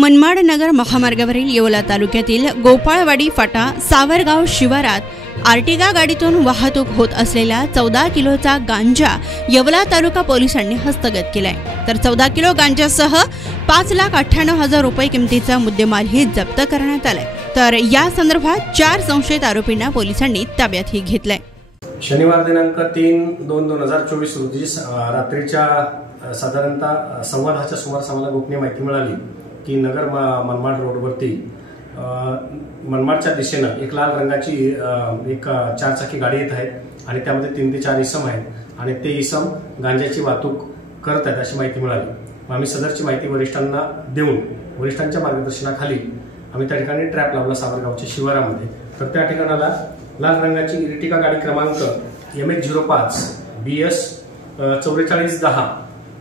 मनमाड नगर महामार्गावरील येवला तालुक्यातील गोपाळवाडी फाटा सावरगाव शिवारात आर्टिगा गाडीतून वाहतूक होत असलेल्या 14 किलोचा गांजा येवला तालुका पोलिसांनी हस्तगत केलाय। तर 14 किलो गांजासह 5,98,000 रुपये किमतीचा मुद्देमालही जप्त करण्यात आलाय। तर या संदर्भात 4 संशयित आरोपींना पोलिसांनी ताब्यातही घेतलंय। शनिवार दिनांक 3/2/2024 रोजी रात्रीच्या साधारणतः 10:15च्या सुमारास आम्हाला गोपनीय माहिती मिळाली की नगर मनमाड रोडवरती मनमाडच्या दिशेनं एक लाल रंगाची एक 4 चाकी गाडी येत आहे आणि त्यामध्ये 3 ते 4 इसम आहेत आणि ते इसम गांजाची वाहतूक करत आहेत अशी माहिती मिळाली। आम्ही सदरची माहिती वरिष्ठांना देऊन वरिष्ठांच्या मार्गदर्शनाखाली आम्ही त्या ठिकाणी ट्रॅप लावला सावरगावच्या शिवारामध्ये। तर त्या ठिकाणाला लाल रंगाची इर्टिगा गाडी क्रमांक MH05 BS 4410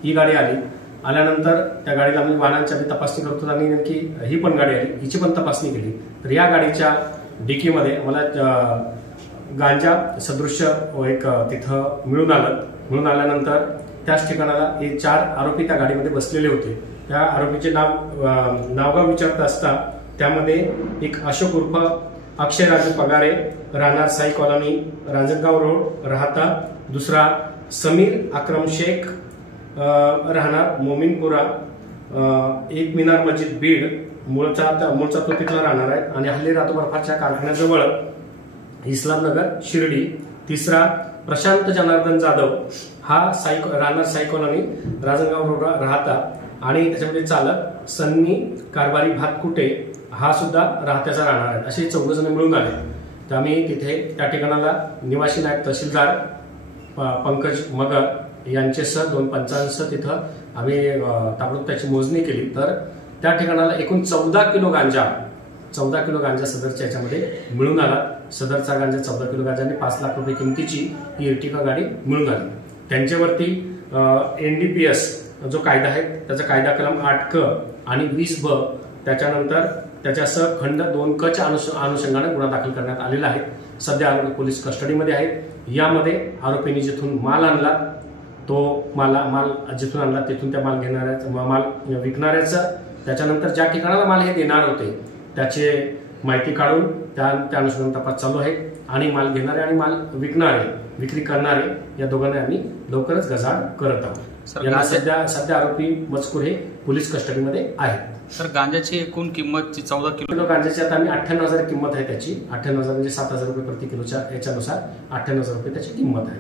ही गाडी आली। आल्यानंतर त्या गाडीला आम्ही वाहनांची तपासणी करतो आणि नेमकी ही पण गाडी आली, हिची पण तपासणी केली। तर या गाडीच्या डिकीमध्ये आम्हाला गांजा सदृश्य एक तिथं मिळून आलं। मिळून आल्यानंतर त्याच ठिकाणाला हे 4 आरोपी त्या गाडीमध्ये बसलेले होते। त्या आरोपीचे नावगाव विचारत असता त्यामध्ये एक अशोक उर्फ अक्षय राजू पगारे, राहणार साई कॉलनी, राजनगाव रोड, राहता। दुसरा समीर अक्रम शेख, राहणार मोमिनपुरा, एक मिनार मस्जिद बीड, मूळचा तो तिथला राहणार आहे आणि हल्ली राहतो बर्फाच्या कारखान्याजवळ इस्लामनगर शिर्डी। तिसरा प्रशांत जनार्दन जाधव, हा राहणार साई कॉलनी, राजनगाव रोड, राहता आणि त्याच्यामध्ये चालक सन्नी कारभारी भातकुटे, हा सुद्धा राहत्याचा राहणार आहे। असे 14 जण मिळून आले। तर आम्ही तिथे त्या ठिकाणाला निवासी नायब तहसीलदार पंकज मगर यांच्यासह 2 पंचांसह तिथं आम्ही ताबडतोब त्याची मोजणी केली। तर त्या ठिकाणाला एकूण 14 किलो गांजा सदरच्या याच्यामध्ये मिळून आला। सदरचा गांजा 14 किलो गांजा आणि 5 लाख रुपये किमतीची ही इर्टिगा गाडी मिळून आली। त्यांच्यावरती NDPS जो कायदा आहे त्याचा कायदा कलम 8क आणि 20ब त्याच्यानंतर त्याच्यासह खंड 2क च्या अनुषंगाने गुन्हा दाखल करण्यात आलेला आहे। सध्या आरोपी पोलीस कस्टडीमध्ये आहेत। यामध्ये आरोपींनी जिथून माल आणला तो माल जिथून आणला तिथून त्या माल विकणाऱ्याचं, त्याच्यानंतर ज्या ठिकाणाला माल हे देणार होते त्याचे माहिती काढून त्या अनुषंगाने तपास चालू आहे आणि माल घेणारे आणि माल विक्री करणारे या दोघांना आम्ही लवकरच गजाआड करत आहोत। यांना सध्या आरोपी मजकूर हे पोलीस कस्टडीमध्ये आहेत। सर, गांजाची एकूण किंमत 14 किलो गांजाची आता आम्ही 98,000 किंमत आहे त्याची। 98,000 म्हणजे 7,000 रुपये प्रति किलोच्या याच्यानुसार 98,000 रुपये त्याची किंमत आहे।